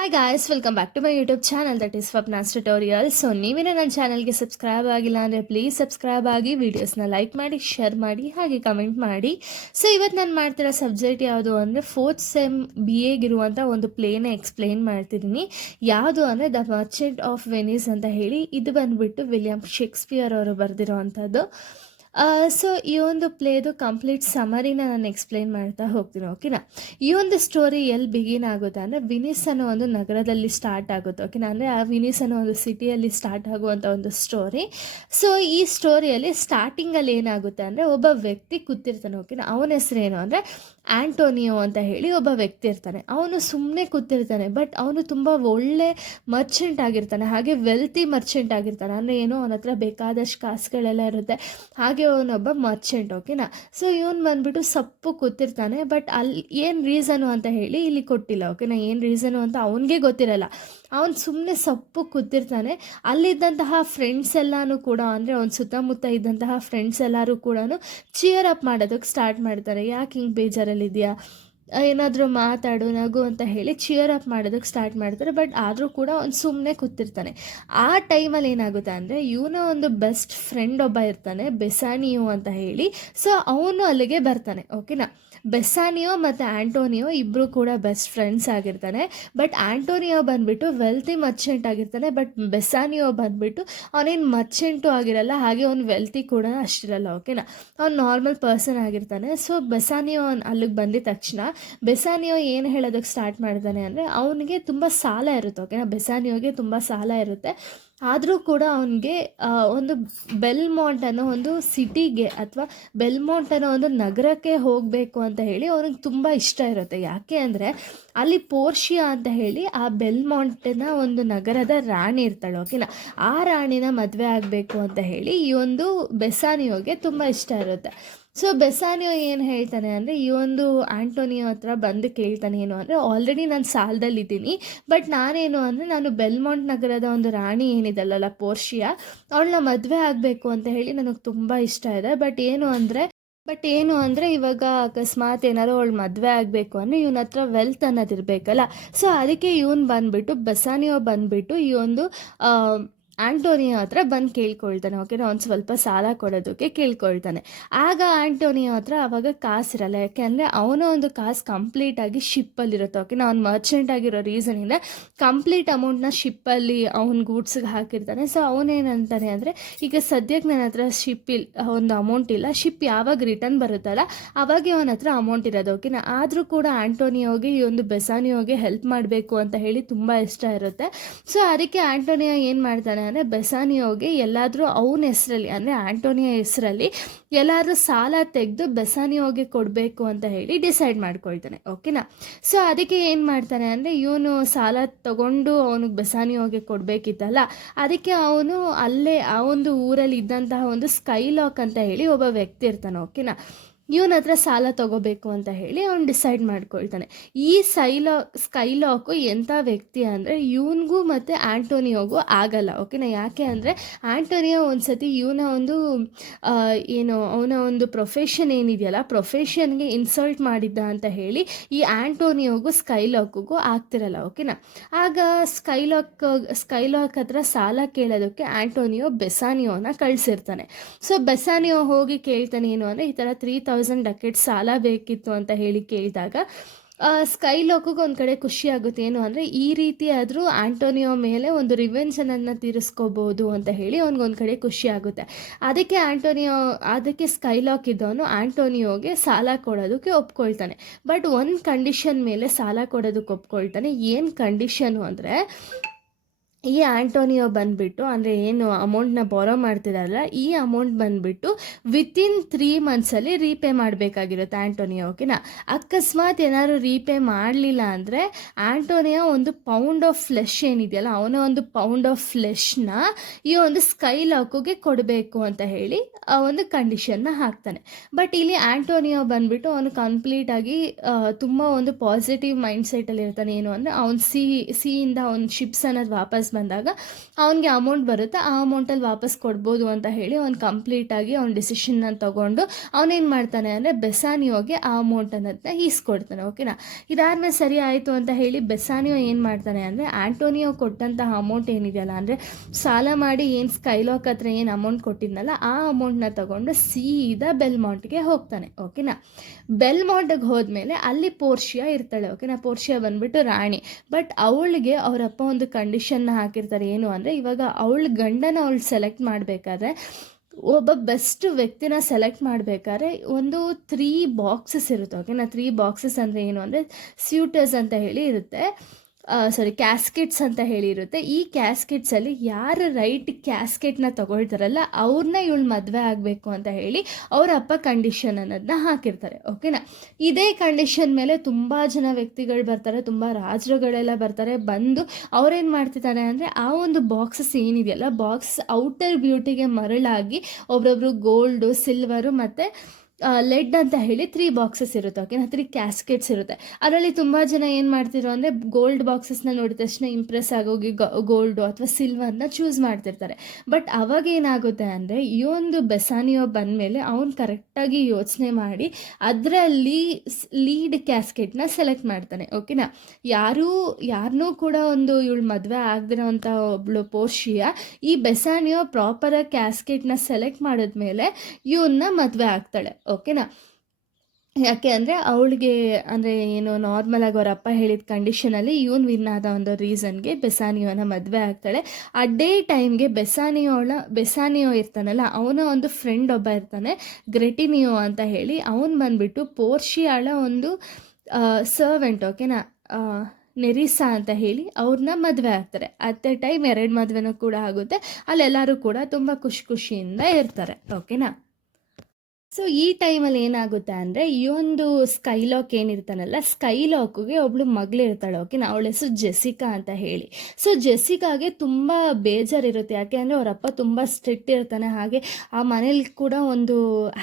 Hi guys, welcome back to my YouTube channel that is Swapna's tutorial. So ನೀವೇನೇ ನನ್ನ ಚಾನಲ್ಗೆ subscribe ಆಗಿಲ್ಲ ಅಂದರೆ ಪ್ಲೀಸ್ ಸಬ್ಸ್ಕ್ರೈಬ್ ಆಗಿ, ವೀಡಿಯೋಸ್ನ ಲೈಕ್ ಮಾಡಿ, ಶೇರ್ ಮಾಡಿ, ಹಾಗೆ ಕಮೆಂಟ್ ಮಾಡಿ. ಸೊ ಇವತ್ತು ನಾನು ಮಾಡ್ತಿರೋ ಸಬ್ಜೆಕ್ಟ್ ಯಾವುದು ಅಂದರೆ 4th ಸೆಮ್ BAಗಿರುವಂಥ ಒಂದು ಪ್ಲೇನ ಎಕ್ಸ್ಪ್ಲೇನ್ ಮಾಡ್ತಿದ್ದೀನಿ. ಯಾವುದು ಅಂದರೆ ದ ಮರ್ಚೆಂಟ್ ಆಫ್ ವೆನಿಸ್ ಅಂತ ಹೇಳಿ. ಇದು ಬಂದುಬಿಟ್ಟು ವಿಲಿಯಂ ಶೇಕ್ಸ್ಪಿಯರ್ ಅವರು ಬರೆದಿರೋವಂಥದ್ದು. ಸೊ ಈ ಒಂದು ಪ್ಲೇದು ಕಂಪ್ಲೀಟ್ ಸಮರಿನ ನಾನು ಎಕ್ಸ್ಪ್ಲೇನ್ ಮಾಡ್ತಾ ಹೋಗ್ತೀನಿ, ಓಕೆನಾ. ಈ ಒಂದು ಸ್ಟೋರಿ ಎಲ್ಲಿ ಬಿಗಿನ್ ಆಗುತ್ತೆ ಅಂದರೆ ವಿನಿಸ್ ಅನ್ನೋ ಒಂದು ನಗರದಲ್ಲಿ ಸ್ಟಾರ್ಟ್ ಆಗುತ್ತೆ, ಓಕೆನಾ. ಅಂದರೆ ಆ ವಿನಿಸ್ ಅನ್ನೋ ಒಂದು ಸಿಟಿಯಲ್ಲಿ ಸ್ಟಾರ್ಟ್ ಆಗುವಂಥ ಒಂದು ಸ್ಟೋರಿ. ಸೊ ಈ ಸ್ಟೋರಿಯಲ್ಲಿ ಸ್ಟಾರ್ಟಿಂಗಲ್ಲಿ ಏನಾಗುತ್ತೆ ಅಂದರೆ ಒಬ್ಬ ವ್ಯಕ್ತಿ ಕೂತಿರ್ತಾನೆ, ಓಕೆನಾ. ಅವನ ಹೆಸರೇನು ಅಂದರೆ ಆ್ಯಂಟೋನಿಯೋ ಅಂತ ಹೇಳಿ ಒಬ್ಬ ವ್ಯಕ್ತಿ ಇರ್ತಾನೆ. ಅವನು ಸುಮ್ಮನೆ ಕೂತಿರ್ತಾನೆ, ಬಟ್ ಅವನು ತುಂಬ ಒಳ್ಳೆ ಮರ್ಚೆಂಟ್ ಆಗಿರ್ತಾನೆ, ಹಾಗೆ ವೆಲ್ತಿ ಮರ್ಚೆಂಟ್ ಆಗಿರ್ತಾನೆ. ಅಂದರೆ ಏನೋ ಅವನ ಹತ್ರ ಬೇಕಾದಷ್ಟು ಕಾಸುಗಳೆಲ್ಲ ಇರುತ್ತೆ, ಹಾಗೆ ಅವನೊಬ್ಬ ಮರ್ಚೆಂಟ್, ಓಕೆನಾ. ಸೊ ಇವನು ಬಂದ್ಬಿಟ್ಟು ಸಪ್ಪು ಕೂತಿರ್ತಾನೆ, ಬಟ್ ಅಲ್ಲಿ ಏನು ರೀಸನು ಅಂತ ಹೇಳಿ ಇಲ್ಲಿ ಕೊಟ್ಟಿಲ್ಲ, ಓಕೆನಾ. ಏನು ರೀಸನು ಅಂತ ಅವನಿಗೆ ಗೊತ್ತಿರಲ್ಲ. ಅವನು ಸುಮ್ಮನೆ ಸಪ್ಪು ಕೂತಿರ್ತಾನೆ. ಅಲ್ಲಿದ್ದಂತಹ ಫ್ರೆಂಡ್ಸ್ ಎಲ್ಲನೂ ಕೂಡ, ಅಂದರೆ ಅವನ ಸುತ್ತಮುತ್ತ ಇದ್ದಂತಹ ಫ್ರೆಂಡ್ಸ್ ಎಲ್ಲರೂ ಕೂಡ ಚಿಯರ್ ಅಪ್ ಮಾಡೋದಕ್ಕೆ ಸ್ಟಾರ್ಟ್ ಮಾಡ್ತಾರೆ. ಯಾಕೆ ಹಿಂಗೆ ಬೇಜಾರಲ್ಲಿದೆಯಾ, ಏನಾದರೂ ಮಾತಾಡು, ನಗು ಅಂತ ಹೇಳಿ ಚಿಯರ್ ಅಪ್ ಮಾಡೋದಕ್ಕೆ ಸ್ಟಾರ್ಟ್ ಮಾಡ್ತಾರೆ. ಬಟ್ ಆದರೂ ಕೂಡ ಅವ್ನು ಸುಮ್ಮನೆ ಕೂತಿರ್ತಾನೆ. ಆ ಟೈಮಲ್ಲಿ ಏನಾಗುತ್ತೆ ಅಂದರೆ ಇವನ ಒಂದು ಬೆಸ್ಟ್ ಫ್ರೆಂಡ್ ಒಬ್ಬ ಇರ್ತಾನೆ, ಬೆಸಾನಿಯೋ ಅಂತ ಹೇಳಿ. ಸೊ ಅವನು ಅಲ್ಲಿಗೆ ಬರ್ತಾನೆ, ಓಕೆನಾ. ಬೆಸಾನಿಯೋ ಮತ್ತು ಆ್ಯಂಟೋನಿಯೋ ಇಬ್ಬರು ಕೂಡ ಬೆಸ್ಟ್ ಫ್ರೆಂಡ್ಸ್ ಆಗಿರ್ತಾನೆ. ಬಟ್ ಆ್ಯಂಟೋನಿಯೋ ಬಂದುಬಿಟ್ಟು ವೆಲ್ತಿ ಮರ್ಚೆಂಟ್ ಆಗಿರ್ತಾನೆ, ಬಟ್ ಬೆಸಾನಿಯೋ ಬಂದುಬಿಟ್ಟು ಅವನೇನು ಮರ್ಚೆಂಟು ಆಗಿರಲ್ಲ, ಹಾಗೆ ಅವ್ನು ವೆಲ್ತಿ ಕೂಡ ಅಷ್ಟಿರಲ್ಲ, ಓಕೆನಾ. ಅವ್ನು ನಾರ್ಮಲ್ ಪರ್ಸನ್ ಆಗಿರ್ತಾನೆ. ಸೊ ಬೆಸಾನಿಯೋ ಅಲ್ಲಿಗೆ ಬಂದಿದ ತಕ್ಷಣ ಬೆಸಾನಿಯೋ ಏನು ಹೇಳೋದಕ್ಕೆ ಸ್ಟಾರ್ಟ್ ಮಾಡ್ತಾನೆ ಅಂದರೆ ಅವನಿಗೆ ತುಂಬ ಸಾಲ ಇರುತ್ತೆ, ಓಕೆನಾ. ಬೆಸಾನಿಯೋಗೆ ತುಂಬ ಸಾಲ ಇರುತ್ತೆ. ಆದರೂ ಕೂಡ ಅವನಿಗೆ ಒಂದು ಬೆಲ್ಮಾಂಟ್ ಅನ್ನೋ ಒಂದು ಸಿಟಿಗೆ ಅಥವಾ ಬೆಲ್ಮಾಂಟ್ ಅನ್ನೋ ಒಂದು ನಗರಕ್ಕೆ ಹೋಗಬೇಕು ಅಂತ ಹೇಳಿ ಅವನಿಗೆ ತುಂಬ ಇಷ್ಟ ಇರುತ್ತೆ. ಯಾಕೆ ಅಂದರೆ ಅಲ್ಲಿ ಪೋರ್ಷಿಯಾ ಅಂತ ಹೇಳಿ ಆ ಬೆಲ್ಮಾಂಟಿನ ಒಂದು ನಗರದ ರಾಣಿ ಇರ್ತಾಳೆ, ಓಕೆನಾ. ಆ ರಾಣಿನ ಮದುವೆ ಆಗಬೇಕು ಅಂತ ಹೇಳಿ ಈ ಒಂದು ಬೆಸಾನಿಯೋಗೆ ತುಂಬ ಇಷ್ಟ ಇರುತ್ತೆ. ಸೊ ಬೆಸಾನಿಯೋ ಏನು ಹೇಳ್ತಾನೆ ಅಂದರೆ ಈ ಒಂದು ಆ್ಯಂಟೋನಿಯೋ ಹತ್ರ ಬಂದು ಕೇಳ್ತಾನೆ, ಏನು ಅಂದರೆ ಆಲ್ರೆಡಿ ನಾನು ಸಾಲದಲ್ಲಿದ್ದೀನಿ, ಬಟ್ ನಾನೇನು ಅಂದರೆ ನಾನು ಬೆಲ್ಮಾಂಟ್ ನಗರದ ಒಂದು ರಾಣಿ ಏನಿದೆಯಲ್ಲ ಪೋರ್ಷಿಯಾ, ಅವಳನ್ನ ಮದುವೆ ಆಗಬೇಕು ಅಂತ ಹೇಳಿ ನನಗೆ ತುಂಬ ಇಷ್ಟ ಇದೆ. ಬಟ್ ಏನು ಅಂದರೆ ಇವಾಗ ಅಕಸ್ಮಾತ್ ಏನಾದ್ರು ಅವಳು ಮದುವೆ ಆಗಬೇಕು ಅಂದರೆ ಇವನ ಹತ್ರ ವೆಲ್ತ್ ಅನ್ನೋದಿರಬೇಕಲ್ಲ. ಸೊ ಅದಕ್ಕೆ ಇವನು ಬಂದುಬಿಟ್ಟು ಬೆಸಾನಿಯೋ ಬಂದುಬಿಟ್ಟು ಈ ಒಂದು ಆ್ಯಂಟೋನಿಯೋ ಹತ್ರ ಬಂದು ಕೇಳ್ಕೊಳ್ತಾನೆ, ಓಕೆನಾ. ಅವ್ನು ಸ್ವಲ್ಪ ಸಾಲ ಕೊಡೋದಕ್ಕೆ ಕೇಳ್ಕೊಳ್ತಾನೆ. ಆಗ ಆ್ಯಂಟೋನಿಯೋ ಹತ್ರ ಆವಾಗ ಕಾಸಿರಲ್ಲ, ಯಾಕೆಂದರೆ ಅವನ ಒಂದು ಕಾಸು ಕಂಪ್ಲೀಟಾಗಿ ಶಿಪ್ಪಲ್ಲಿರುತ್ತೆ, ಓಕೆನಾ. ಅವ್ನು ಮರ್ಚೆಂಟ್ ಆಗಿರೋ ರೀಸನಿಂದ ಕಂಪ್ಲೀಟ್ ಅಮೌಂಟ್ನ ಶಿಪ್ಪಲ್ಲಿ ಅವ್ನು ಗೂಡ್ಸಿಗೆ ಹಾಕಿರ್ತಾನೆ. ಸೊ ಅವನೇನಂತಾನೆ ಅಂದರೆ ಈಗ ಸದ್ಯಕ್ಕೆ ನನ್ನ ಹತ್ರ ಒಂದು ಅಮೌಂಟ್ ಇಲ್ಲ, ಶಿಪ್ ಯಾವಾಗ ರಿಟರ್ನ್ ಬರುತ್ತಲ್ಲ ಅವಾಗೆ ಅವನ ಹತ್ರ ಅಮೌಂಟ್ ಇರೋದು, ಓಕೆನಾ. ಆದರೂ ಕೂಡ ಆ್ಯಂಟೋನಿಯೋಗೆ ಈ ಒಂದು ಬೆಸಾನಿಯೋಗೆ ಹೆಲ್ಪ್ ಮಾಡಬೇಕು ಅಂತ ಹೇಳಿ ತುಂಬ ಇಷ್ಟ ಇರುತ್ತೆ. ಸೊ ಅದಕ್ಕೆ ಆ್ಯಂಟೋನಿಯೋ ಏನು ಮಾಡ್ತಾನೆ ಅಂದರೆ ಬೆಸಾನಿಯೋಗೆ ಎಲ್ಲಾದರೂ ಅವನ ಹೆಸರಲ್ಲಿ, ಅಂದರೆ ಆ್ಯಂಟೋನಿಯೋ ಹೆಸರಲ್ಲಿ ಎಲ್ಲಾದರೂ ಸಾಲ ತೆಗೆದು ಬೆಸಾನಿಯೋಗೆ ಕೊಡಬೇಕು ಅಂತ ಹೇಳಿ ಡಿಸೈಡ್ ಮಾಡ್ಕೊಳ್ತಾನೆ, ಓಕೆನಾ. ಸೊ ಅದಕ್ಕೆ ಏನು ಮಾಡ್ತಾನೆ ಅಂದರೆ ಇವನು ಸಾಲ ತಗೊಂಡು ಅವನಿಗೆ ಬೆಸಾನಿಯೋಗೆ ಕೊಡಬೇಕಿತ್ತಲ್ಲ, ಅದಕ್ಕೆ ಅವನು ಅಲ್ಲೇ ಆ ಒಂದು ಊರಲ್ಲಿ ಇದ್ದಂತಹ ಒಂದು ಸ್ಕೈಲಾಕ್ ಅಂತ ಹೇಳಿ ಒಬ್ಬ ವ್ಯಕ್ತಿ ಇರ್ತಾನೆ, ಓಕೆನಾ. ಇವನ ಹತ್ರ ಸಾಲ ತೊಗೋಬೇಕು ಅಂತ ಹೇಳಿ ಅವ್ನು ಡಿಸೈಡ್ ಮಾಡ್ಕೊಳ್ತಾನೆ. ಈ ಸ್ಕೈಲಾಕು ಎಂಥ ವ್ಯಕ್ತಿ ಅಂದರೆ ಇವನಿಗೂ ಮತ್ತು ಆ್ಯಂಟೋನಿಯೋಗೂ ಆಗಲ್ಲ, ಓಕೆನಾ. ಯಾಕೆ ಅಂದರೆ ಆ್ಯಂಟೋನಿಯೋ ಒಂದು ಸತಿ ಇವನ ಒಂದು ಅವನ ಒಂದು ಪ್ರೊಫೆಷನ್ ಏನಿದೆಯಲ್ಲ, ಪ್ರೊಫೆಷನ್ಗೆ ಇನ್ಸಲ್ಟ್ ಮಾಡಿದ್ದ ಅಂತ ಹೇಳಿ ಈ ಆ್ಯಂಟೋನಿಯೋಗೂ ಸ್ಕೈಲಾಕ್ಗೂ ಆಗ್ತಿರಲ್ಲ, ಓಕೆನಾ. ಆಗ ಸ್ಕೈಲಾಕ್ ಹತ್ರ ಸಾಲ ಕೇಳೋದಕ್ಕೆ ಆ್ಯಂಟೋನಿಯೋ ಬೆಸಾನಿಯೋನ ಕಳಿಸಿರ್ತಾನೆ. ಸೊ ಬೆಸಾನಿಯೋ ಹೋಗಿ ಕೇಳ್ತಾನೆ, ಏನು ಅಂದರೆ ಈ ಥರ 3000 ಡಕೆಟ್ ಸಾಲ ಬೇಕಿತ್ತು ಅಂತ ಹೇಳಿ ಕೇಳಿದಾಗ ಸ್ಕೈಲಾಕ್ಗೆ ಒಂದು ಕಡೆ ಖುಷಿ ಆಗುತ್ತೆ, ಏನು ಅಂದರೆ ಈ ರೀತಿ ಆದರೂ ಆ್ಯಂಟೋನಿಯೋ ಮೇಲೆ ಒಂದು ರಿವೆಂಜನ್ನು ತೀರಿಸ್ಕೋಬೋದು ಅಂತ ಹೇಳಿ ಅವ್ನಿಗೊಂದು ಕಡೆ ಖುಷಿ ಆಗುತ್ತೆ. ಅದಕ್ಕೆ ಸ್ಕೈಲಾಕ್ ಇದ್ದವನು ಆ್ಯಂಟೋನಿಯೋಗೆ ಸಾಲ ಕೊಡೋದಕ್ಕೆ ಒಪ್ಕೊಳ್ತಾನೆ. ಬಟ್ ಒಂದು ಕಂಡೀಷನ್ ಮೇಲೆ ಸಾಲ ಕೊಡೋದಕ್ಕೆ ಒಪ್ಕೊಳ್ತಾನೆ. ಏನು ಕಂಡೀಷನು ಅಂದರೆ ಈ ಆ್ಯಂಟೋನಿಯೋ ಬಂದುಬಿಟ್ಟು, ಅಂದರೆ ಏನು ಅಮೌಂಟ್ನ ಬಾರೋ ಮಾಡ್ತಿದ್ದಾರಲ್ಲ, ಈ ಅಮೌಂಟ್ ಬಂದುಬಿಟ್ಟು ವಿತಿನ್ 3 ಮಂತ್ಸಲ್ಲಿ ರೀಪೇ ಮಾಡಬೇಕಾಗಿರುತ್ತೆ ಆ್ಯಂಟೋನಿಯೋ, ಓಕೆನಾ. ಅಕಸ್ಮಾತ್ ಏನಾದ್ರು ರೀಪೇ ಮಾಡಲಿಲ್ಲ ಅಂದರೆ ಆ್ಯಂಟೋನಿಯೋ ಒಂದು ಪೌಂಡ್ ಆಫ್ ಫ್ಲೆಶ್ ಏನಿದೆಯಲ್ಲ, ಅವನ ಒಂದು ಪೌಂಡ್ ಆಫ್ ಫ್ಲೆಶ್ನ ಈ ಒಂದು ಸ್ಕೈಲಾಕ್ಗೆ ಕೊಡಬೇಕು ಅಂತ ಹೇಳಿ ಒಂದು ಕಂಡೀಷನ್ನ ಹಾಕ್ತಾನೆ. ಬಟ್ ಇಲ್ಲಿ ಆಂಟೋನಿಯೋ ಬಂದುಬಿಟ್ಟು ಅವನು ಕಂಪ್ಲೀಟಾಗಿ ತುಂಬ ಒಂದು ಪಾಸಿಟಿವ್ ಮೈಂಡ್ಸೆಟ್ಟಲ್ಲಿ ಇರ್ತಾನೆ. ಏನು ಅಂದರೆ ಅವ್ನು ಸಿಯಿಂದ ಅವ್ನ ಶಿಪ್ಸ್ ಅನ್ನೋದು ವಾಪಸ್ ಬಂದಾಗ ಅವನಿಗೆ ಅಮೌಂಟ್ ಬರುತ್ತೆ, ಆ ಅಮೌಂಟಲ್ಲಿ ವಾಪಸ್ ಕೊಡ್ಬೋದು ಅಂತ ಹೇಳಿ ಅವ್ನು ಕಂಪ್ಲೀಟಾಗಿ ಅವ್ನ ಡಿಸಿಷನ್ನ ತೊಗೊಂಡು ಅವನೇನು ಮಾಡ್ತಾನೆ ಅಂದರೆ ಬೆಸಾನಿಯೋಗೆ ಆ ಅಮೌಂಟ್ ಅನ್ನೋದನ್ನ ಈಸ್ಕೊಡ್ತಾನೆ. ಓಕೆನಾ. ಇದಾದ್ಮೇಲೆ ಸರಿ ಆಯಿತು ಅಂತ ಹೇಳಿ ಬೆಸಾನಿಯೋ ಏನು ಮಾಡ್ತಾನೆ ಅಂದರೆ ಆಂಟೋನಿಯೋ ಕೊಟ್ಟಂತಹ ಅಮೌಂಟ್ ಏನಿದೆಯಲ್ಲ, ಅಂದರೆ ಸಾಲ ಮಾಡಿ ಏನು ಸ್ಕೈಲಾಕ್ ಹತ್ರ ಏನು ಅಮೌಂಟ್ ಕೊಟ್ಟಿದ್ನಲ್ಲ ಆ ಅಮೌಂಟ್ನ ತಗೊಂಡು ಸೀದಾ ಬೆಲ್ಮಾಂಟ್ಗೆ ಹೋಗ್ತಾನೆ. ಓಕೆನಾ. ಬೆಲ್ಮಾಂಟ್ಗೆ ಹೋದ್ಮೇಲೆ ಅಲ್ಲಿ ಪೋರ್ಷಿಯಾ ಇರ್ತಾಳೆ. ಓಕೆನಾ. ಪೋರ್ಷಿಯಾ ಬಂದ್ಬಿಟ್ಟು ರಾಣಿ. ಬಟ್ ಅವಳಿಗೆ ಅವರಪ್ಪ ಒಂದು ಕಂಡೀಷನ್ನ ಹಾಕಿರ್ತಾರೆ. ಏನು ಅಂದರೆ ಇವಾಗ ಅವಳ ಗಂಡನ ಅವಳು ಸೆಲೆಕ್ಟ್ ಮಾಡಬೇಕಾದ್ರೆ, ಒಬ್ಬ ಬೆಸ್ಟ್ ವ್ಯಕ್ತಿನ ಸೆಲೆಕ್ಟ್ ಮಾಡಬೇಕಾದ್ರೆ ಒಂದು 3 ಬಾಕ್ಸಸ್ ಇರುತ್ತೆ. ಓಕೆನಾ. 3 ಬಾಕ್ಸಸ್ ಅಂದರೆ ಏನು ಅಂದರೆ ಸ್ಯೂಟರ್ಸ್ ಅಂತ ಹೇಳಿ ಇರುತ್ತೆ, ಕ್ಯಾಸ್ಕೆಟ್ಸ್ ಅಂತ ಹೇಳಿರುತ್ತೆ. ಈ ಕ್ಯಾಸ್ಕೆಟ್ಸಲ್ಲಿ ಯಾರು ರೈಟ್ ಕ್ಯಾಸ್ಕೆಟ್ನ ತೊಗೊಳ್ತಾರಲ್ಲ ಅವ್ರನ್ನ ಇವಳು ಮದುವೆ ಆಗಬೇಕು ಅಂತ ಹೇಳಿ ಅವರ ಅಪ್ಪ ಕಂಡೀಷನ್ ಅನ್ನೋದನ್ನ ಹಾಕಿರ್ತಾರೆ. ಓಕೆನಾ. ಇದೇ ಕಂಡೀಷನ್ ಮೇಲೆ ತುಂಬ ಜನ ವ್ಯಕ್ತಿಗಳು ಬರ್ತಾರೆ, ತುಂಬ ರಾಜರುಗಳೆಲ್ಲ ಬರ್ತಾರೆ. ಬಂದು ಅವ್ರೇನು ಮಾಡ್ತಿದ್ದಾರೆ ಅಂದರೆ ಆ ಒಂದು ಬಾಕ್ಸಸ್ ಏನಿದೆಯಲ್ಲ, ಬಾಕ್ಸ್ ಔಟರ್ ಬ್ಯೂಟಿಗೆ ಮರಳಾಗಿ ಒಬ್ರೊಬ್ರು ಗೋಲ್ಡು, ಸಿಲ್ವರು ಮತ್ತು ಲೆಡ್ ಅಂತ ಹೇಳಿ 3 ಬಾಕ್ಸಸ್ ಇರುತ್ತೆ. ಓಕೆನಾ. 3 ಕ್ಯಾಸ್ಕೆಟ್ಸ್ ಇರುತ್ತೆ. ಅದರಲ್ಲಿ ತುಂಬ ಜನ ಏನು ಮಾಡ್ತಿರೋ ಅಂದರೆ ಗೋಲ್ಡ್ ಬಾಕ್ಸಸ್ನ ನೋಡಿದ ತಕ್ಷಣ ಇಂಪ್ರೆಸ್ ಆಗೋಗಿ ಗೋಲ್ಡು ಅಥವಾ ಸಿಲ್ವರ್ನ ಚೂಸ್ ಮಾಡ್ತಿರ್ತಾರೆ. ಬಟ್ ಅವಾಗ ಏನಾಗುತ್ತೆ ಅಂದರೆ ಈ ಒಂದು ಬೆಸಾನಿಯೋ ಬಂದಮೇಲೆ ಅವ್ನು ಕರೆಕ್ಟಾಗಿ ಯೋಚನೆ ಮಾಡಿ ಅದರಲ್ಲಿ ಲೀಡ್ ಕ್ಯಾಸ್ಕೆಟ್ನ ಸೆಲೆಕ್ಟ್ ಮಾಡ್ತಾನೆ. ಓಕೆನಾ. ಯಾರನ್ನೂ ಕೂಡ ಒಂದು ಇವಳು ಮದುವೆ ಆಗದಿರೋಂಥ ಒಬ್ಳು ಪೋರ್ಷಿಯಾ ಈ ಬೆಸಾನಿಯೋ ಪ್ರಾಪರಾಗಿ ಕ್ಯಾಸ್ಕೆಟ್ನ ಸೆಲೆಕ್ಟ್ ಮಾಡಿದ್ಮೇಲೆ ಇವನ್ನ ಮದುವೆ ಆಗ್ತಾಳೆ. ಓಕೆನಾ. ಯಾಕೆ ಅಂದರೆ ಅವಳಿಗೆ ಅಂದರೆ ಏನು ನಾರ್ಮಲಾಗಿ ಅವರ ಅಪ್ಪ ಹೇಳಿದ ಕಂಡೀಷನಲ್ಲಿ ಇವನು ವಿನ್ ಆದ ಒಂದು ರೀಸನ್ಗೆ ಬೆಸಾನಿಯೋನ ಮದುವೆ ಆಗ್ತಾಳೆ. ಅದೇ ಟೈಮ್ಗೆ ಬೆಸಾನಿಯೋ ಇರ್ತಾನಲ್ಲ, ಅವನ ಒಂದು ಫ್ರೆಂಡ್ ಒಬ್ಬ ಇರ್ತಾನೆ, ಗ್ರೆಟಿನಿಯೋ ಅಂತ ಹೇಳಿ. ಅವನು ಬಂದುಬಿಟ್ಟು ಪೋರ್ಷಿಯಾಳ ಒಂದು ಸರ್ವೆಂಟ್. ಓಕೆನಾ. ನೆರಿಸಾ ಅಂತ ಹೇಳಿ ಅವ್ರನ್ನ ಮದುವೆ ಆಗ್ತಾರೆ. ಅಟ್ ದ ಟೈಮ್ 2 ಮದುವೆನೂ ಕೂಡ ಆಗುತ್ತೆ. ಅಲ್ಲೆಲ್ಲರೂ ಕೂಡ ತುಂಬ ಖುಷಿಯಿಂದ ಇರ್ತಾರೆ. ಓಕೆನಾ. ಸೊ ಈ ಟೈಮಲ್ಲಿ ಏನಾಗುತ್ತೆ ಅಂದರೆ ಈ ಒಂದು ಸ್ಕೈಲಾಕ್ ಏನಿರ್ತಾನಲ್ಲ, ಸ್ಕೈಲಾಕ್ಗೆ ಒಬ್ಳು ಮಗಳಿರ್ತಾಳೆ. ಓಕೆನಾ. ಅವಳ ಹೆಸರು ಜೆಸಿಕಾ ಅಂತ ಹೇಳಿ. ಸೊ ಜೆಸಿಕಾಗೆ ತುಂಬ ಬೇಜಾರಿರುತ್ತೆ. ಯಾಕೆ ಅಂದರೆ ಅವರಪ್ಪ ತುಂಬ ಸ್ಟ್ರಿಕ್ಟ್ ಇರ್ತಾನೆ, ಹಾಗೆ ಆ ಮನೇಲಿ ಕೂಡ ಒಂದು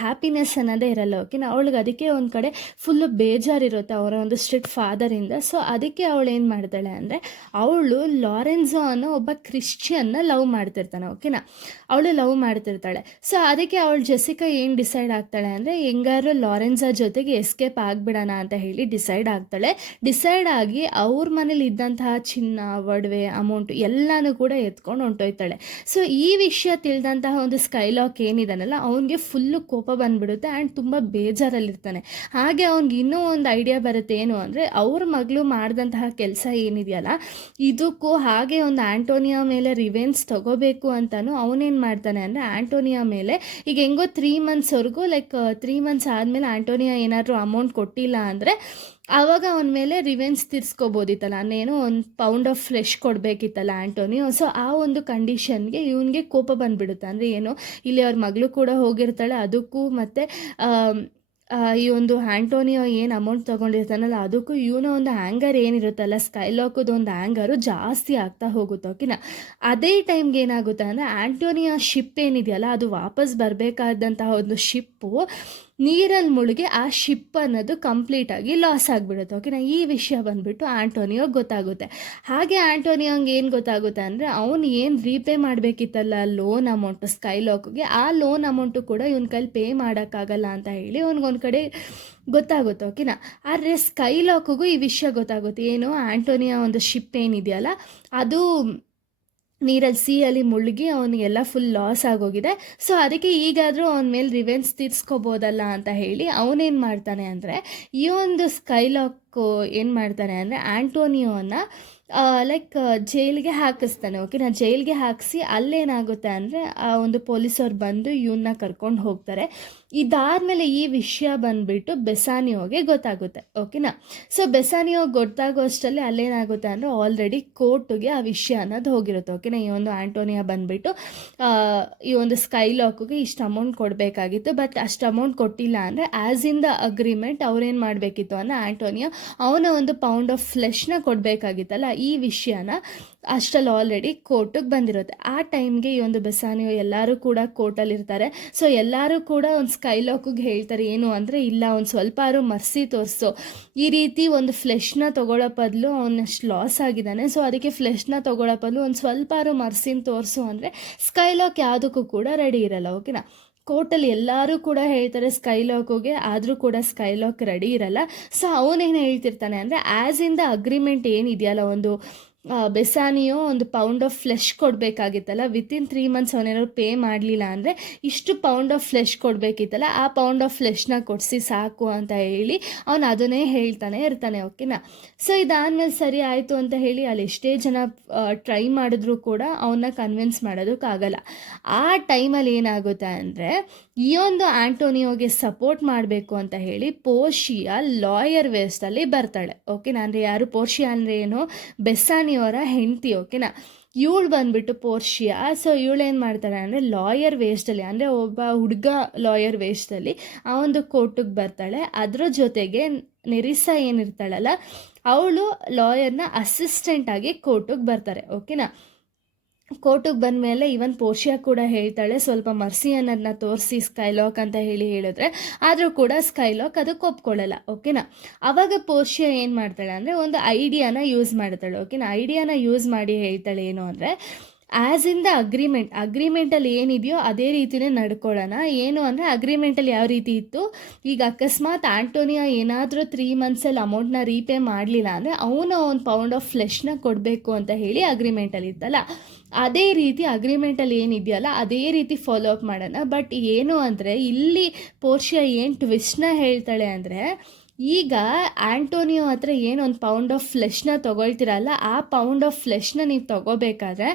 ಹ್ಯಾಪಿನೆಸ್ ಅನ್ನೋದೇ ಇರಲ್ಲ. ಓಕೆನಾ. ಅವಳಿಗೆ ಅದಕ್ಕೆ ಒಂದು ಕಡೆ ಫುಲ್ಲು ಬೇಜಾರಿರುತ್ತೆ ಅವರ ಒಂದು ಸ್ಟ್ರಿಕ್ಟ್ ಫಾದರಿಂದ. ಸೊ ಅದಕ್ಕೆ ಅವಳು ಏನು ಮಾಡ್ತಾಳೆ ಅಂದರೆ ಅವಳು ಲಾರೆನ್ಸೋ ಅನ್ನೋ ಒಬ್ಬ ಕ್ರಿಶ್ಚಿಯನ್ನ ಲವ್ ಮಾಡ್ತಿರ್ತಾನೆ. ಓಕೆನಾ. ಅವಳು ಲವ್ ಮಾಡ್ತಿರ್ತಾಳೆ. ಸೊ ಅದಕ್ಕೆ ಅವಳು ಜೆಸಿಕಾ ಏನು ಡಿಸೈಡ್ ಆಗ್ತಾಳೆ ಅಂದರೆ ಹೆಂಗಾರು ಲಾರೆನ್ಸಾ ಜೊತೆಗೆ ಎಸ್ಕೇಪ್ ಆಗಿಬಿಡೋಣ ಅಂತ ಹೇಳಿ ಡಿಸೈಡ್ ಆಗ್ತಾಳೆ. ಡಿಸೈಡ್ ಆಗಿ ಅವ್ರ ಮನೇಲಿ ಇದ್ದಂತಹ ಚಿನ್ನ, ಒಡವೆ, ಅಮೌಂಟು ಎಲ್ಲನೂ ಕೂಡ ಎತ್ಕೊಂಡು ಹೊಂಟೋಯ್ತಾಳೆ. ಸೊ ಈ ವಿಷಯ ತಿಳಿದಂತಹ ಒಂದು ಸ್ಕೈಲಾಕ್ ಏನಿದಾನಲ್ಲ ಅವನಿಗೆ ಫುಲ್ಲು ಕೋಪ ಬಂದುಬಿಡುತ್ತೆ ಆ್ಯಂಡ್ ತುಂಬ ಬೇಜಾರಲ್ಲಿರ್ತಾನೆ. ಹಾಗೆ ಅವ್ನಿಗೆ ಇನ್ನೂ ಒಂದು ಐಡಿಯಾ ಬರುತ್ತೆ. ಏನು ಅಂದರೆ ಅವ್ರ ಮಗಳು ಮಾಡಿದಂತಹ ಕೆಲಸ ಏನಿದೆಯಲ್ಲ ಇದಕ್ಕೂ ಹಾಗೆ ಒಂದು ಆಂಟೋನಿಯಾ ಮೇಲೆ ರಿವೆನ್ಸ್ ತಗೋಬೇಕು ಅಂತಲೂ ಅವನೇನು ಮಾಡ್ತಾನೆ ಅಂದರೆ ಆಂಟೋನಿಯಾ ಮೇಲೆ ಈಗ ಹೆಂಗೋ 3 ಮಂತ್ಸ್ವರೆಗೂ 3 ಮಂತ್ಸ್ ಆದಮೇಲೆ ಆಂಟೋನಿಯಾ ಏನಾದರೂ ಅಮೌಂಟ್ ಕೊಟ್ಟಿಲ್ಲ ಅಂದರೆ ಆವಾಗ ಅವನ ಮೇಲೆ ರಿವೆನ್ಸ್ ತೀರಿಸ್ಕೋಬೋದಿತ್ತಲ್ಲ, ಅನ್ನೇನೋ 1 ಪೌಂಡ್ ಆಫ್ ಫ್ಲೆಶ್ ಕೊಡಬೇಕಿತ್ತಲ್ಲ ಆಂಟೋನಿಯೋ. ಸೊ ಆ ಒಂದು ಕಂಡೀಷನ್ಗೆ ಇವನಿಗೆ ಕೋಪ ಬಂದುಬಿಡುತ್ತೆ. ಅಂದರೆ ಏನು, ಇಲ್ಲಿ ಅವ್ರ ಮಗಳು ಕೂಡ ಹೋಗಿರ್ತಾಳೆ, ಅದಕ್ಕೂ ಮತ್ತು ಈ ಒಂದು ಆಂಟೋನಿಯೋ ಏನು ಅಮೌಂಟ್ ತೊಗೊಂಡಿರ್ತಾನಲ್ಲ ಅದಕ್ಕೂ ಇವನ ಒಂದು ಆ್ಯಂಗರ್ ಏನಿರುತ್ತಲ್ಲ, ಸ್ಕೈಲಾಕದು ಒಂದು ಆ್ಯಂಗರು ಜಾಸ್ತಿ ಆಗ್ತಾ ಹೋಗುತ್ತೆ. ಓಕೆನಾ. ಅದೇ ಟೈಮ್ಗೆ ಏನಾಗುತ್ತೆ ಅಂದರೆ ಆಂಟೋನಿಯೋ ಶಿಪ್ ಏನಿದೆಯಲ್ಲ ಅದು ವಾಪಸ್ ಬರಬೇಕಾದಂತಹ ಒಂದು ಶಿಪ್ಪು ನೀರಲ್ಲಿ ಮುಳುಗಿ ಆ ಶಿಪ್ ಅನ್ನೋದು ಕಂಪ್ಲೀಟಾಗಿ ಲಾಸ್ ಆಗಿಬಿಡುತ್ತೆ. ಓಕೆನಾ. ಈ ವಿಷಯ ಬಂದುಬಿಟ್ಟು ಆಂಟೋನಿಯೋಗೆ ಗೊತ್ತಾಗುತ್ತೆ. ಹಾಗೆ ಆಂಟೋನಿಯೋಂಗೆ ಏನು ಗೊತ್ತಾಗುತ್ತೆ ಅಂದರೆ ಅವನು ಏನು ರೀಪೇ ಮಾಡಬೇಕಿತ್ತಲ್ಲ ಲೋನ್ ಅಮೌಂಟು ಸ್ಕೈಲಾಕ್ಗೆ, ಆ ಲೋನ್ ಅಮೌಂಟು ಕೂಡ ಇವನ ಕೈಲಿ ಪೇ ಮಾಡೋಕ್ಕಾಗಲ್ಲ ಅಂತ ಹೇಳಿ ಅವ್ನಿಗೊಂದು ಕಡೆ ಗೊತ್ತಾಗುತ್ತೆ. ಓಕೆನಾ. ಆದರೆ ಸ್ಕೈಲಾಕ್ಗೂ ಈ ವಿಷಯ ಗೊತ್ತಾಗುತ್ತೆ. ಏನು, ಆಂಟೋನಿಯೋ ಒಂದು ಶಿಪ್ ಏನಿದೆಯಲ್ಲ ಅದು ನೀರಲ್ಲಿ ಸಿಯಲ್ಲಿ ಮುಳುಗಿ ಅವನಿಗೆಲ್ಲ ಫುಲ್ ಲಾಸ್ ಆಗೋಗಿದೆ. ಸೊ ಅದಕ್ಕೆ ಈಗಾದರೂ ಅವನ ಮೇಲೆ ರಿವೆನ್ಸ್ ತೀರಿಸ್ಕೋಬೋದಲ್ಲ ಅಂತ ಹೇಳಿ ಅವನೇನು ಮಾಡ್ತಾನೆ ಅಂದರೆ ಈ ಒಂದು ಸ್ಕೈಲಾಕು ಏನು ಮಾಡ್ತಾನೆ ಅಂದರೆ ಆಂಟೋನಿಯೋನ ಜೈಲಿಗೆ ಹಾಕಿಸ್ತಾನೆ. ಓಕೆನಾ. ಜೈಲಿಗೆ ಹಾಕಿಸಿ ಅಲ್ಲೇನಾಗುತ್ತೆ ಅಂದರೆ ಆ ಒಂದು ಪೊಲೀಸವ್ರು ಬಂದು ಇವನ್ನ ಕರ್ಕೊಂಡು ಹೋಗ್ತಾರೆ. ಇದಾದಮೇಲೆ ಈ ವಿಷಯ ಬಂದುಬಿಟ್ಟು ಬೆಸಾನಿಯೋಗೆ ಗೊತ್ತಾಗುತ್ತೆ. ಓಕೆನಾ. ಸೊ ಬೆಸಾನಿಯೋ ಗೊತ್ತಾಗೋ ಅಷ್ಟರಲ್ಲಿ ಅಲ್ಲೇನಾಗುತ್ತೆ ಅಂದರೆ ಆಲ್ರೆಡಿ ಕೋರ್ಟಿಗೆ ಆ ವಿಷಯ ಅನ್ನೋದು ಹೋಗಿರುತ್ತೆ. ಓಕೆನಾ. ಈ ಒಂದು ಆಂಟೋನಿಯಾ ಬಂದುಬಿಟ್ಟು ಈ ಒಂದು ಸ್ಕೈಲಾಕ್ಗೆ ಇಷ್ಟು ಅಮೌಂಟ್ ಕೊಡಬೇಕಾಗಿತ್ತು, ಬಟ್ ಅಷ್ಟು ಅಮೌಂಟ್ ಕೊಟ್ಟಿಲ್ಲ ಅಂದರೆ ಆ್ಯಸ್ ಇನ್ ದ ಅಗ್ರಿಮೆಂಟ್ ಅವ್ರೇನು ಮಾಡಬೇಕಿತ್ತು ಅಂದರೆ ಆಂಟೋನಿಯೋ ಅವನ ಒಂದು ಪೌಂಡ್ ಆಫ್ ಫ್ಲೆಶ್ನ ಕೊಡಬೇಕಾಗಿತ್ತಲ್ಲ, ಈ ವಿಷಯನ ಅಷ್ಟರಲ್ಲಿ ಆಲ್ರೆಡಿ ಕೋರ್ಟಿಗೆ ಬಂದಿರುತ್ತೆ. ಆ ಟೈಮ್ಗೆ ಈ ಒಂದು ಬೆಸಾನಿಯೋ ಎಲ್ಲರೂ ಕೂಡ ಕೋರ್ಟಲ್ಲಿರ್ತಾರೆ. ಸೊ ಎಲ್ಲರೂ ಕೂಡ ಒಂದು ಸ್ಕೈಲಾಕಿಗೆ ಹೇಳ್ತಾರೆ ಏನು ಅಂದರೆ, ಇಲ್ಲ ಒಂದು ಸ್ವಲ್ಪ ಮರ್ಸಿ ತೋರಿಸು, ಈ ರೀತಿ ಒಂದು ಫ್ಲೆಶ್ನ ತೊಗೊಳ್ಳೋ ಬದಲು ಅವನಷ್ಟು ಲಾಸ್ ಆಗಿದ್ದಾನೆ, ಸೊ ಅದಕ್ಕೆ ಫ್ಲೆಶ್ನ ತೊಗೊಳ್ಳೋ ಬದಲು ಒಂದು ಸ್ವಲ್ಪ ಮರ್ಸಿನ ತೋರಿಸು ಅಂದರೆ ಸ್ಕೈಲಾಕ್ ಯಾವುದಕ್ಕೂ ಕೂಡ ರೆಡಿ ಇರಲ್ಲ. ಓಕೆನಾ. ಕೋರ್ಟಲ್ಲಿ ಎಲ್ಲರೂ ಕೂಡ ಹೇಳ್ತಾರೆ ಸ್ಕೈಲಾಕಿಗೆ, ಆದರೂ ಕೂಡ ಸ್ಕೈಲಾಕ್ ರೆಡಿ ಇರಲ್ಲ. ಸೊ ಅವನೇನು ಹೇಳ್ತಿರ್ತಾನೆ ಅಂದರೆ, ಆ್ಯಸ್ ಇನ್ ದ ಅಗ್ರಿಮೆಂಟ್ ಏನಿದೆಯಲ್ಲ, ಒಂದು ಬೆಸಾನಿಯೋ ಒಂದು ಪೌಂಡ್ ಆಫ್ ಫ್ಲೆಶ್ ಕೊಡಬೇಕಾಗಿತ್ತಲ್ಲ, ವಿತಿನ್ 3 ಮಂತ್ಸ್ ಅವನೇನಾದ್ರು ಪೇ ಮಾಡಲಿಲ್ಲ ಅಂದರೆ ಇಷ್ಟು ಪೌಂಡ್ ಆಫ್ ಫ್ಲೆಶ್ ಕೊಡಬೇಕಿತ್ತಲ್ಲ, ಆ ಪೌಂಡ್ ಆಫ್ ಫ್ಲೆಶ್ನ ಕೊಡಿಸಿ ಸಾಕು ಅಂತ ಹೇಳಿ ಅವನು ಅದನ್ನೇ ಹೇಳ್ತಾನೆ ಇರ್ತಾನೆ. ಓಕೆನಾ. ಸೊ ಇದಾದಮೇಲೆ ಸರಿ ಆಯಿತು ಅಂತ ಹೇಳಿ ಅಲ್ಲಿ ಎಷ್ಟೇ ಜನ ಟ್ರೈ ಮಾಡಿದ್ರೂ ಕೂಡ ಅವನ್ನ ಕನ್ವಿನ್ಸ್ ಮಾಡೋದಕ್ಕಾಗಲ್ಲ. ಆ ಟೈಮಲ್ಲಿ ಏನಾಗುತ್ತೆ ಅಂದರೆ, ಈ ಒಂದು ಆಂಟೋನಿಯೋಗೆ ಸಪೋರ್ಟ್ ಮಾಡಬೇಕು ಅಂತ ಹೇಳಿ ಪೋರ್ಷಿಯಾ ಲಾಯರ್ ವೇಸ್ಟಲ್ಲಿ ಬರ್ತಾಳೆ. ಓಕೆನಾ. ಅಂದರೆ ಯಾರು ಪೋರ್ಷಿಯಾ ಅಂದರೆ ಏನು, ಬೆಸ್ಸಾನಿಯವರ ಹೆಂಡತಿ. ಓಕೆನಾ. ಇವಳು ಬಂದುಬಿಟ್ಟು ಪೋರ್ಷಿಯಾ. ಸೊ ಇವಳೇನು ಮಾಡ್ತಾಳೆ ಅಂದರೆ ಲಾಯರ್ ವೇಸ್ಟಲ್ಲಿ, ಅಂದರೆ ಒಬ್ಬ ಹುಡುಗ ಲಾಯರ್ ವೇಸ್ಟಲ್ಲಿ ಆ ಒಂದು ಕೋರ್ಟಿಗೆ ಬರ್ತಾಳೆ. ಅದರ ಜೊತೆಗೆ ನೆರಿಸಾ ಏನಿರ್ತಾಳಲ್ಲ, ಅವಳು ಲಾಯರ್ನ ಅಸಿಸ್ಟೆಂಟಾಗಿ ಕೋರ್ಟಿಗೆ ಬರ್ತಾರೆ. ಓಕೆನಾ. ಕೋರ್ಟಿಗೆ ಬಂದಮೇಲೆ ಇವನ್ ಪೋರ್ಷಿಯಾ ಕೂಡ ಹೇಳ್ತಾಳೆ ಸ್ವಲ್ಪ ಮರ್ಸಿ ಅನ್ನೋದನ್ನ ತೋರಿಸಿ ಸ್ಕೈಲಾಕ್ ಅಂತ ಹೇಳಿದ್ರೆ, ಆದರೂ ಕೂಡ ಸ್ಕೈಲಾಕ್ ಅದಕ್ಕೆ ಒಪ್ಕೊಳ್ಳಲ್ಲ. ಓಕೆನಾ. ಆವಾಗ ಪೋರ್ಷಿಯಾ ಏನು ಮಾಡ್ತಾಳೆ ಅಂದರೆ ಒಂದು ಐಡಿಯಾನ ಯೂಸ್ ಮಾಡ್ತಾಳೆ. ಓಕೆನಾ. ಐಡಿಯಾನ ಯೂಸ್ ಮಾಡಿ ಹೇಳ್ತಾಳೆ ಏನು ಅಂದರೆ, ಆ್ಯಸ್ ಇನ್ ದ ಅಗ್ರಿಮೆಂಟಲ್ಲಿ ಏನಿದೆಯೋ ಅದೇ ರೀತಿಯೇ ನಡ್ಕೊಳ್ಳೋಣ. ಏನು ಅಂದರೆ ಅಗ್ರಿಮೆಂಟಲ್ಲಿ ಯಾವ ರೀತಿ ಇತ್ತು, ಈಗ ಅಕಸ್ಮಾತ್ ಆಂಟೋನಿಯಾ ಏನಾದರೂ 3 ಮಂತ್ಸಲ್ಲಿ ಅಮೌಂಟ್ನ ರೀಪೇ ಮಾಡಲಿಲ್ಲ ಅಂದರೆ ಅವನು ಒಂದು ಪೌಂಡ್ ಆಫ್ ಫ್ಲೆಶ್ನ ಕೊಡಬೇಕು ಅಂತ ಹೇಳಿ ಅಗ್ರಿಮೆಂಟಲ್ಲಿ ಇತ್ತಲ್ಲ, ಅದೇ ರೀತಿ ಅಗ್ರಿಮೆಂಟಲ್ಲಿ ಏನಿದೆಯಲ್ಲ ಅದೇ ರೀತಿ ಫಾಲೋ ಅಪ್ ಮಾಡೋಣ. ಬಟ್ ಏನು ಅಂದರೆ ಇಲ್ಲಿ ಪೋರ್ಷಿಯಾ ಏನು ಟ್ವಿಸ್ಟ್ನ ಹೇಳ್ತಾಳೆ ಅಂದರೆ, ಈಗ ಆಂಟೋನಿಯೋ ಹತ್ರ ಏನು ಒಂದು ಪೌಂಡ್ ಆಫ್ ಫ್ಲೆಶ್ನ ತೊಗೊಳ್ತಿರಲ್ಲ, ಆ ಪೌಂಡ್ ಆಫ್ ಫ್ಲೆಶ್ನ ನೀವು ತೊಗೋಬೇಕಾದ್ರೆ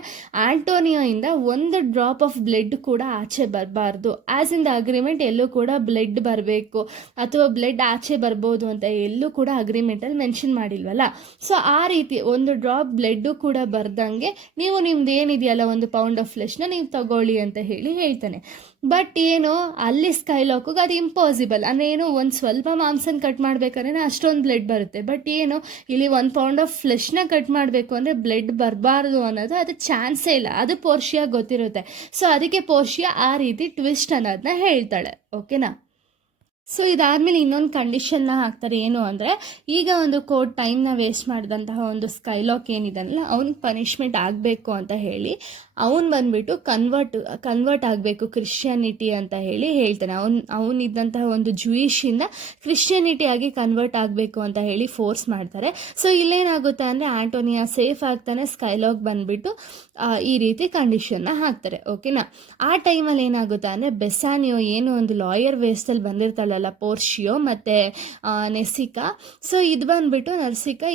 ಆಂಟೋನಿಯೋಯಿಂದ ಒಂದು ಡ್ರಾಪ್ ಆಫ್ ಬ್ಲಡ್ ಕೂಡ ಆಚೆ ಬರಬಾರ್ದು. ಆ್ಯಸ್ ಇನ್ ದ ಅಗ್ರಿಮೆಂಟ್ ಎಲ್ಲೂ ಕೂಡ ಬ್ಲಡ್ ಬರಬೇಕು ಅಥವಾ ಬ್ಲಡ್ ಆಚೆ ಬರ್ಬೋದು ಅಂತ ಎಲ್ಲೂ ಕೂಡ ಅಗ್ರಿಮೆಂಟಲ್ಲಿ ಮೆನ್ಷನ್ ಮಾಡಿಲ್ವಲ್ಲ. ಸೊ ಆ ರೀತಿ ಒಂದು ಡ್ರಾಪ್ ಬ್ಲಡ್ಡು ಕೂಡ ಬರ್ದಂಗೆ ನೀವು ನಿಮ್ದು ಏನಿದೆಯಲ್ಲ ಒಂದು ಪೌಂಡ್ ಆಫ್ ಫ್ಲೆಶ್ನ ನೀವು ತಗೊಳ್ಳಿ ಅಂತ ಹೇಳ್ತಾನೆ. ಬಟ್ ಏನು ಅಲ್ಲಿ ಸ್ಕೈಲಾಕಿಗೆ ಅದು ಇಂಪಾಸಿಬಲ್. ಅಂದರೆ ಏನು ಒಂದು ಸ್ವಲ್ಪ ಮಾಂಸನ ಕಟ್ ಮಾಡಬೇಕಾದ್ರೆ ಅಷ್ಟೊಂದು ಬ್ಲಡ್ ಬರುತ್ತೆ. ಬಟ್ ಏನು ಇಲ್ಲಿ 1 ಪೌಂಡ್ ಆಫ್ ಫ್ಲೆಶ್ನ ಕಟ್ ಮಾಡಬೇಕು ಅಂದರೆ ಬ್ಲಡ್ ಬರಬಾರ್ದು ಅನ್ನೋದು ಅದು ಚಾನ್ಸೇ ಇಲ್ಲ. ಅದು ಪೋರ್ಷಿಯಾ ಗೊತ್ತಿರುತ್ತೆ. ಸೊ ಅದಕ್ಕೆ ಪೋರ್ಷಿಯಾ ಆ ರೀತಿ ಟ್ವಿಸ್ಟ್ ಅನ್ನೋದನ್ನ ಹೇಳ್ತಾಳೆ. ಓಕೆನಾ. ಸೊ ಇದಾದಮೇಲೆ ಇನ್ನೊಂದು ಕಂಡೀಷನ್ನ ಹಾಕ್ತಾರೆ. ಏನು ಅಂದರೆ, ಈಗ ಒಂದು ಕೋರ್ಟ್ ಟೈಮ್ನ ವೇಸ್ಟ್ ಮಾಡಿದಂತಹ ಒಂದು ಸ್ಕೈಲಾಕ್ ಏನಿದೆಯಲ್ಲ ಅವ್ನಿಗೆ ಪನಿಷ್ಮೆಂಟ್ ಆಗಬೇಕು ಅಂತ ಹೇಳಿ ಅವನು ಬಂದುಬಿಟ್ಟು ಕನ್ವರ್ಟ್ ಆಗಬೇಕು ಕ್ರಿಶ್ಚಿಯಾನಿಟಿ ಅಂತ ಹೇಳ್ತಾನೆ. ಅವನಿದ್ದಂತಹ ಒಂದು ಜೂಯಿಷಿಂದ ಕ್ರಿಶ್ಚಿಯಾನಿಟಿಯಾಗಿ ಕನ್ವರ್ಟ್ ಆಗಬೇಕು ಅಂತ ಹೇಳಿ ಫೋರ್ಸ್ ಮಾಡ್ತಾರೆ. ಸೊ ಇಲ್ಲೇನಾಗುತ್ತೆ ಅಂದರೆ ಆಂಟೋನಿಯಾ ಸೇಫ್ ಆಗ್ತಾನೆ, ಸ್ಕೈಲಾಕ್ ಬಂದುಬಿಟ್ಟು ಈ ರೀತಿ ಕಂಡೀಷನ್ನ ಹಾಕ್ತಾರೆ. ಓಕೆನಾ. ಆ ಟೈಮಲ್ಲಿ ಏನಾಗುತ್ತೆ ಅಂದರೆ ಬೆಸಾನಿಯೋ ಏನು ಒಂದು ಲಾಯರ್ ವೇಸ್ಟಲ್ಲಿ ಬಂದಿರ್ತಾಳಲ್ಲ ಪೋರ್ಷಿಯೋ ಮತ್ತು ನೆಸಿಕಾ, ಸೊ ಇದು ಬಂದುಬಿಟ್ಟು ನರ್ಸಿಕಾ,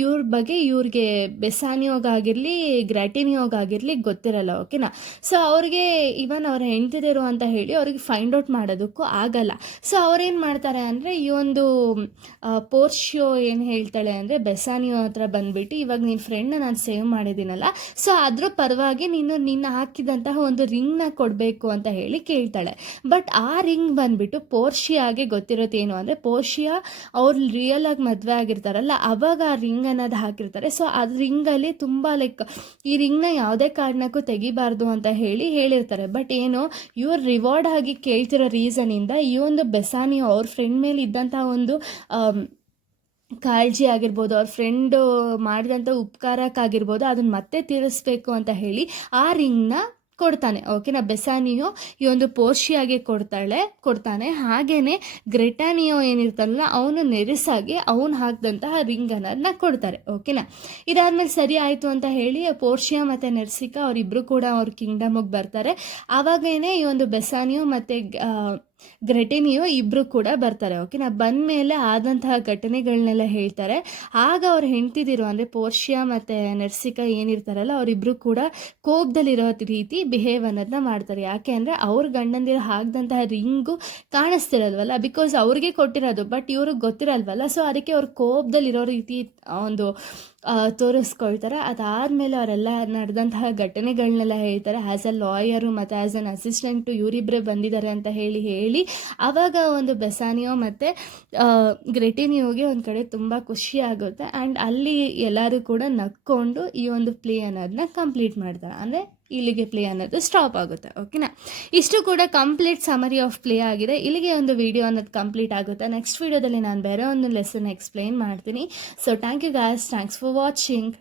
ಇವ್ರ ಬಗ್ಗೆ ಇವ್ರಿಗೆ ಬೆಸಾನಿಯೋಗಾಗಿರಲಿ ಗ್ರಾಟಿನಿಯೋಗಾಗಿರಲಿ ಗೊತ್ತಿರಲ್ಲ. ಓಕೆನಾ. ಸೊ ಅವ್ರಿಗೆ ಇವನ್ ಅವ್ರ ಹೆಂಡ್ತಿದಿರು ಅಂತ ಹೇಳಿ ಅವ್ರಿಗೆ ಫೈಂಡ್ ಔಟ್ ಮಾಡೋದಕ್ಕೂ ಆಗಲ್ಲ. ಸೊ ಅವ್ರೇನು ಮಾಡ್ತಾರೆ ಅಂದರೆ ಈ ಒಂದು ಪೋರ್ಷಿಯೋ ಏನು ಹೇಳ್ತಾಳೆ ಅಂದರೆ ಬೆಸಾನಿಯೋ ಹತ್ರ ಬಂದುಬಿಟ್ಟು, ಇವಾಗ ನಿನ್ನ ಫ್ರೆಂಡ್ನ ನಾನು ಸೇವ್ ಮಾಡಿದ್ದೀನಲ್ಲ, ಸೊ ಅದ್ರ ಪರವಾಗಿ ನಿನ್ನ ಹಾಕಿದಂತಹ ಒಂದು ರಿಂಗ್ನ ಕೊಡಬೇಕು ಅಂತ ಹೇಳಿ ಕೇಳ್ತಾಳೆ. ಬಟ್ ಆ ರಿಂಗ್ ಬಂದುಬಿಟ್ಟು ಪೋರ್ಷಿಯಾಗೆ ಗೊತ್ತಿರೋದೇನು ಅಂದರೆ, ಪೋರ್ಷಿಯಾ ಅವ್ರು ರಿಯಲ್ ಆಗಿ ಮದುವೆ ಆಗಿರ್ತಾರಲ್ಲ ಅವಾಗ ಆ ರಿಂಗ್ ಅನ್ನೋದು ಹಾಕಿರ್ತಾರೆ. ಸೊ ಅದು ರಿಂಗಲ್ಲಿ ತುಂಬ ಈ ರಿಂಗ್ನ ಯಾವುದೇ ಕಾರಣಕ್ಕೂ ತೆಗಿಬಾರ್ದು ಅಂತ ಹೇಳಿರ್ತಾರೆ. ಬಟ್ ಏನು ಇವ್ರು ರಿವಾರ್ಡ್ ಆಗಿ ಕೇಳ್ತಿರೋ ರೀಸನಿಂದ ಈ ಒಂದು ಬೆಸಾನಿಯೋ ಅವ್ರ ಫ್ರೆಂಡ್ ಮೇಲೆ ಇದ್ದಂಥ ಒಂದು ಕಾಳಜಿ ಆಗಿರ್ಬೋದು, ಅವ್ರ ಫ್ರೆಂಡು ಮಾಡಿದಂಥ ಉಪಕಾರಕ್ಕಾಗಿರ್ಬೋದು, ಅದನ್ನು ಮತ್ತೆ ತೀರಿಸ್ಬೇಕು ಅಂತ ಹೇಳಿ ಆ ರಿಂಗ್ನ ಕೊಡ್ತಾನೆ. ಓಕೆನಾ. ಬೆಸಾನಿಯೋ ಈ ಒಂದು ಪೋರ್ಷಿಯಾಗೆ ಕೊಡ್ತಾನೆ. ಹಾಗೇನೆ ಗ್ರೆಟಾನಿಯೋ ಏನಿರ್ತಾನಲ್ಲ ಅವನು ನೆರಿಸಾಗಿ ಅವನು ಹಾಕಿದಂತಹ ರಿಂಗ್ ಅನ್ನೋದನ್ನ ಕೊಡ್ತಾರೆ. ಓಕೆನಾ. ಇದಾದ್ಮೇಲೆ ಸರಿ ಆಯಿತು ಅಂತ ಹೇಳಿ ಪೋರ್ಷಿಯಾ ಮತ್ತು ನೆರ್ಸಿಕಾ ಅವರಿಬ್ಬರು ಕೂಡ ಅವ್ರ ಕಿಂಗ್ಡಮಿಗೆ ಬರ್ತಾರೆ. ಆವಾಗೇನೆ ಈ ಒಂದು ಬೆಸಾನಿಯೋ ಮತ್ತು ಗ್ರೆಟಿನಿಯೋ ಇಬ್ಬರು ಕೂಡ ಬರ್ತಾರೆ. ಓಕೆನಾ. ಬಂದಮೇಲೆ ಆದಂತಹ ಘಟನೆಗಳನ್ನೆಲ್ಲ ಹೇಳ್ತಾರೆ. ಆಗ ಅವ್ರು ಹೆಂಡ್ತಿದಿರು ಅಂದರೆ ಪೋರ್ಷಿಯಾ ಮತ್ತು ನೆರ್ಸಿಕಾ ಏನಿರ್ತಾರಲ್ಲ ಅವರಿಬ್ಬರು ಕೂಡ ಕೋಪದಲ್ಲಿರೋ ರೀತಿ ಬಿಹೇವ್ ಅನ್ನೋದನ್ನ ಮಾಡ್ತಾರೆ. ಯಾಕೆ ಅಂದರೆ ಅವ್ರ ಗಂಡಂದಿರು ಹಾಕಿದಂತಹ ರಿಂಗು ಕಾಣಿಸ್ತಿರಲ್ವಲ್ಲ, ಬಿಕಾಸ್ ಅವ್ರಿಗೆ ಕೊಟ್ಟಿರೋದು ಬಟ್ ಇವ್ರಿಗೆ ಗೊತ್ತಿರಲ್ವಲ್ಲ. ಸೊ ಅದಕ್ಕೆ ಅವ್ರು ಕೋಪದಲ್ಲಿರೋ ರೀತಿ ಒಂದು ತೋರಿಸ್ಕೊಳ್ತಾರೆ. ಅದಾದಮೇಲೆ ಅವರೆಲ್ಲ ನಡೆದಂತಹ ಘಟನೆಗಳನ್ನೆಲ್ಲ ಹೇಳ್ತಾರೆ. ಆ್ಯಸ್ ಅ ಲಾಯರು ಮತ್ತು ಆ್ಯಸ್ ಅನ್ ಅಸಿಸ್ಟೆಂಟು ಇವರಿಬ್ಬರೇ ಬಂದಿದ್ದಾರೆ ಅಂತ ಹೇಳಿ ಹೇಳಿ ಆವಾಗ ಒಂದು ಬೆಸಾನಿಯೋ ಮತ್ತು ಗ್ರೆಟಿನಿಯೋಗೆ ಒಂದು ಕಡೆ ತುಂಬ ಖುಷಿ ಆಗುತ್ತೆ ಆ್ಯಂಡ್ ಅಲ್ಲಿ ಎಲ್ಲರೂ ಕೂಡ ನಕ್ಕೊಂಡು ಈ ಒಂದು ಪ್ಲೇ ಅನ್ನೋದನ್ನ ಕಂಪ್ಲೀಟ್ ಮಾಡ್ತಾರೆ. ಅಂದರೆ ಇಲ್ಲಿಗೆ ಪ್ಲೇ ಅನ್ನೋದು ಸ್ಟಾಪ್ ಆಗುತ್ತೆ. ಓಕೆನಾ, ಇಷ್ಟು ಕೂಡ ಕಂಪ್ಲೀಟ್ ಸಮರಿ ಆಫ್ ಪ್ಲೇ ಆಗಿದೆ. ಇಲ್ಲಿಗೆ ಒಂದು ವಿಡಿಯೋ ಅನ್ನೋದು ಕಂಪ್ಲೀಟ್ ಆಗುತ್ತೆ. ನೆಕ್ಸ್ಟ್ ವಿಡಿಯೋದಲ್ಲಿ ನಾನು ಬೇರೆ ಒಂದು ಲೆಸನ್ ಎಕ್ಸ್ಪ್ಲೈನ್ ಮಾಡ್ತೀನಿ. So thank you guys, thanks for watching.